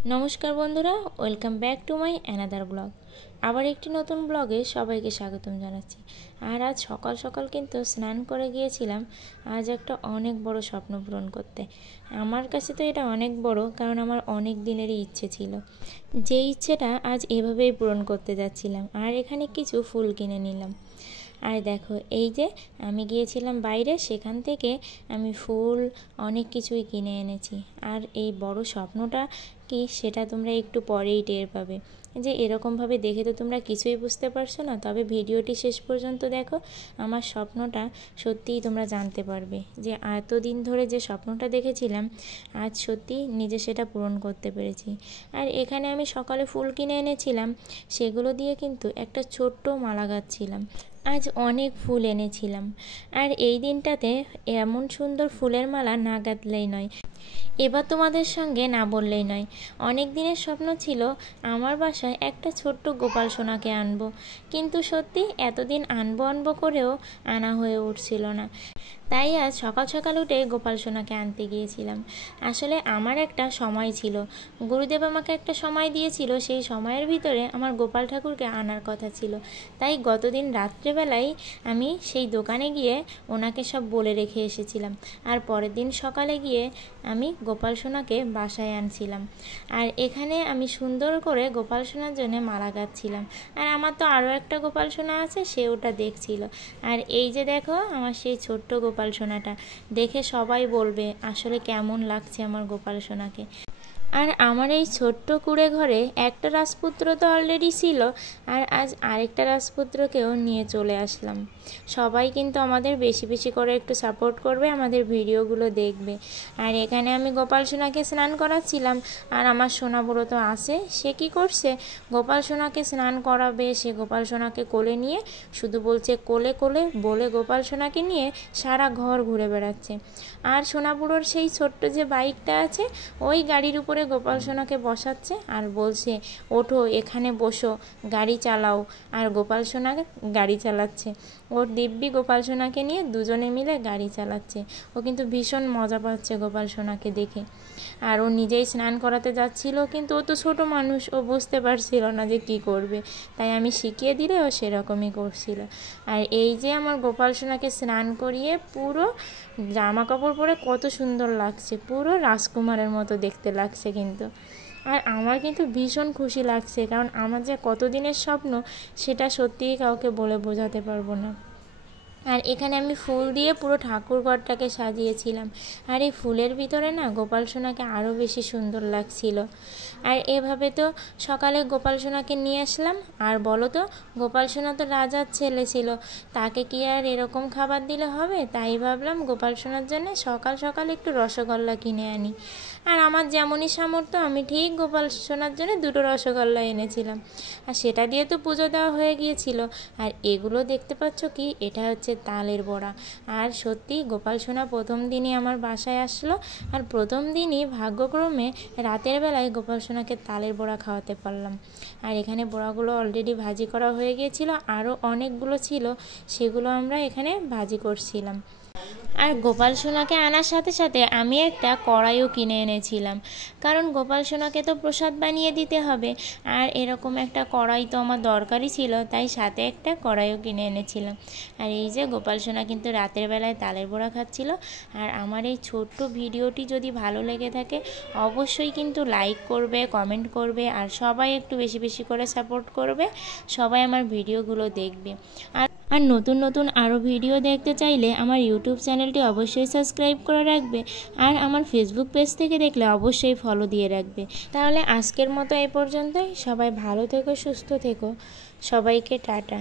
नमस्कार बंधुरा welcome back to my another blog आबार एक नतून ब्लगे सबाइके स्वागतम जानाच्छि। और आज सकाल सकाल किन्तु स्नान करे गिয়েছিলাম आज एक अनेक बड़ो स्वप्न पूरण करते। आमार काछे तो एटा अनेक बड़ो कारण आमार अनेक दिनेरই इच्छे छिलो जे इच्छेटा आज एभाবেই पूरण करते जाচ্ছিলাম। और एखाने किछु फुल किने निलाम। और देखो এই যে আমি গিয়েছিলাম বাইরে সেখান থেকে আমি ফুল অনেক কিছুই কিনে এনেছি। আর এই বড় স্বপ্নটা কি সেটা তোমরা একটু পরেই টের পাবে যে এরকম ভাবে দেখে তো তোমরা কিছুই বুঝতে পারছো না। তবে ভিডিওটি শেষ পর্যন্ত দেখো, আমার স্বপ্নটা সত্যিই তোমরা জানতে পারবে যে এতদিন ধরে যে স্বপ্নটা দেখেছিলাম আজ সত্যি নিজে সেটা পূরণ করতে পেরেছি। আর এখানে আমি সকালে ফুল কিনে এনেছিলাম, সেগুলো দিয়ে কিন্তু একটা ছোট্ট মালা গাঁথছিলাম। आज अनेक फुल এনেছিলাম। আর এই দিনটাতে এমন সুন্দর ফুলের মালা না গাঁথলেই নয়, এবার তোমাদের সঙ্গে না বললেই নয়। অনেক দিনের স্বপ্ন ছিল আমার বাসায় একটা ছোট্ট গোপাল সোনাকে আনবো, কিন্তু সত্যি এতদিন আনবো আনবো করেও আনা হয়ে উঠছিল না। তাই আজ সকাল সকাল উঠে গোপাল সোনাকে আনতে গিয়েছিলাম। আসলে আমার একটা সময় ছিল, গুরুদেব আমাকে একটা সময় দিয়েছিল, সেই সময়ের ভিতরে আমার গোপাল ঠাকুরকে আনার কথা ছিল। তাই গতদিন রাত্রেবেলায় আমি সেই দোকানে গিয়ে ওনাকে সব বলে রেখে এসেছিলাম। আর পরের দিন সকালে গিয়ে আমি গোপাল সোনাকে বাসায় আনছিলাম। আর এখানে আমি সুন্দর করে গোপাল সোনার জন্য মালা গাঁথছিলাম। আর আমার তো আরও একটা গোপাল সোনা আছে, সে ওটা দেখছিল। আর এই যে দেখো আমার সেই ছোট্ট গোপাল সোনাটা দেখে সবাই বলবে আসলে কেমন লাগছে আমার গোপাল সোনাকে। আর আমার এই ছোট্ট কুঁড়ে ঘরে একটা রাজপুত্র তো অলরেডি ছিল, আর আজ আরেকটা রাজপুত্রকেও নিয়ে চলে আসলাম। সবাই কিন্তু আমাদের বেশি বেশি করে একটু সাপোর্ট করবে, আমাদের ভিডিওগুলো দেখবে। আর এখানে আমি গোপাল সোনাকে স্নান করাচ্ছিলাম। আর আমার সোনা বুড়ো তো আসে, সে কি করছে, গোপাল সোনাকে স্নান করাবে, সে গোপাল সোনাকে কোলে নিয়ে শুধু বলছে কোলে কোলে বলে গোপাল সোনাকে নিয়ে সারা ঘর ঘুরে বেড়াচ্ছে। আর সোনা বুড়োর সেই ছোট্ট যে বাইকটা আছে ওই গাড়ির উপরে গোপাল সোনাকে বসাচ্ছে আর বলছে ওঠো এখানে বসো গাড়ি চালাও। আর গোপাল সোনা গাড়ি চালাচ্ছে, ওর দিব্যি গোপাল সোনাকে নিয়ে দুজনে মিলে গাড়ি চালাচ্ছে। ও কিন্তু ভীষণ মজা পাচ্ছে গোপাল সোনাকে দেখে। আর ও নিজেই স্নান করাতে যাচ্ছিল, কিন্তু ও তো ছোটো মানুষ, ও বুঝতে পারছিল না যে কি করবে। তাই আমি শিখিয়ে দিলে ও সেরকমই করছিল। আর এই যে আমার গোপাল সোনাকে স্নান করিয়ে পুরো জামা কাপড় পরে কত সুন্দর লাগছে, পুরো রাজকুমারের মতো দেখতে লাগছে কিন্তু। আর আমার কিন্তু ভীষণ খুশি লাগছে, কারণ আমার যে কতদিনের স্বপ্ন সেটা সত্যিই কাউকে বলে বোঝাতে পারবো না। আর এখানে আমি ফুল দিয়ে পুরো ঠাকুর ঘরটাকে সাজিয়েছিলাম। আর এই ফুলের ভিতরে না গোপাল সোনাকে আরও বেশি সুন্দর লাগছিল। আর এভাবে তো সকালে গোপাল সোনাকে নিয়ে আসলাম। আর বলো তো, গোপাল সোনা তো রাজার ছেলে ছিল, তাকে কি আর এরকম খাবার দিলে হবে? তাই ভাবলাম গোপাল সোনার জন্য সকাল সকাল একটু রসগোল্লা কিনে আনি। আর আমার যেমনই সামর্থ্য আমি ঠিক গোপাল সোনার জন্য দুটো রসগোল্লা এনেছিলাম। আর সেটা দিয়ে তো পুজো দেওয়া হয়ে গিয়েছিল। আর এগুলো দেখতে পাচ্ছ কি, এটা হচ্ছে তালের বড়া। আর সত্যি গোপাল সোনা প্রথম দিনই আমার বাসায় আসলো, আর প্রথম দিনই ভাগ্যক্রমে রাতের বেলায় গোপাল সোনাকে তালের বড়া খাওয়াতে পারলাম। আর এখানে বড়াগুলো অলরেডি ভাজি করা হয়ে গিয়েছিল, আরও অনেকগুলো ছিল, সেগুলো আমরা এখানে ভাজি করছিলাম। আর গোপাল সোনাকে আনার সাথে সাথে আমি একটা কড়াইও কিনে এনেছিলাম, কারণ গোপাল সোনাকে তো প্রসাদ বানিয়ে দিতে হবে। আর এরকম একটা কড়াই তো আমার দরকারই ছিল, তাই সাথে একটা কড়াইও কিনে এনেছিলাম। আর এই যে গোপাল সোনা কিন্তু রাতের বেলায় তালের বড়া খাচ্ছিল। আর আমার এই ছোট্ট ভিডিওটি যদি ভালো লেগে থাকে অবশ্যই কিন্তু লাইক করবে, কমেন্ট করবে, আর সবাই একটু বেশি বেশি করে সাপোর্ট করবে, সবাই আমার ভিডিওগুলো দেখবে। আর নতুন নতুন আরও ভিডিও দেখতে চাইলে আমার ইউটিউব চ্যানেলটি অবশ্যই সাবস্ক্রাইব করে রাখবে। আর আমার ফেসবুক পেজ থেকে দেখলে অবশ্যই ফলো দিয়ে রাখবে। তাহলে আজকের মতো এই পর্যন্তই। সবাই ভালো থেকো, সুস্থ থেকো, সবাইকে টাটা।